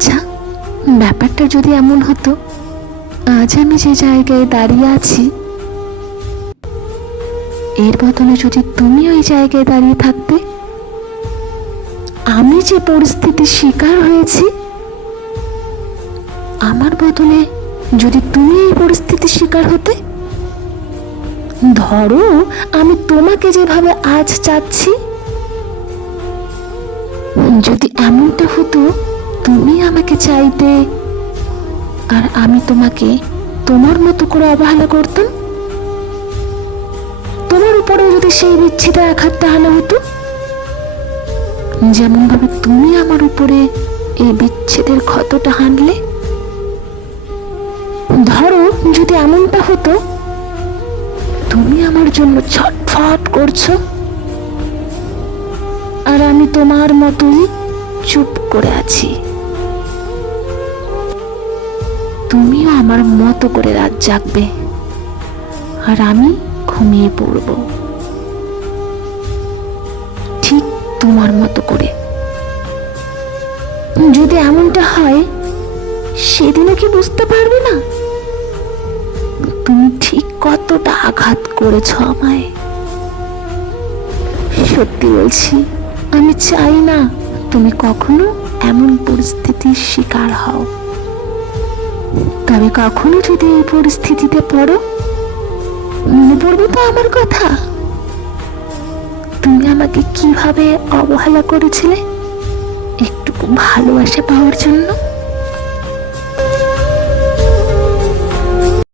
আচ্ছা, ব্যাপারটা যদি এমন হতো, আজ আমি যে জায়গায় দাঁড়িয়ে আছি, এর বদলে যদি তুমি ওই জায়গায় দাঁড়িয়ে থাকতে, আমি যে পরিস্থিতির শিকার হয়েছি, আমার বদলে যদি তুমি এই পরিস্থিতির শিকার হতে, ধরো আমি তোমাকে যেভাবে আজ চাচ্ছি, যদি এমনটা হতো তুমি আমাকে চাইতে আর আমি তোমাকে তোমার মতো করে অবহেলা করতাম, তোমার উপরে যদি সেই বিচ্ছেদের আঘাতটা হানা হতো, যেমন ভাবে তুমি আমার উপরে এই বিচ্ছেদের ক্ষতটা হানলে। ধরো যদি এমনটা হতো তুমি আমার জন্য ছটফট করছো আর আমি তোমার মতোই চুপ করে আছি, তুমিও আমার মতো করে রাত জাগবে আর আমি ঘুমিয়ে পড়ব ঠিক তোমার মতো করে। যদি এমনটা হয়, সেদিনও কি বুঝতে পারবে না তুমি ঠিক কতটা আঘাত করেছ আমায়? সত্যি বলছি, আমি চাই না তুমি কখনো এমন পরিস্থিতির শিকার হও। তবে কখনো যদি এই পরিস্থিতিতে পড়ো, মনে পড়বে তো আমার কথা, তুমি আমাকে কিভাবে অবহেলা করেছিলে একটুকু ভালোবাসা পাওয়ার জন্য।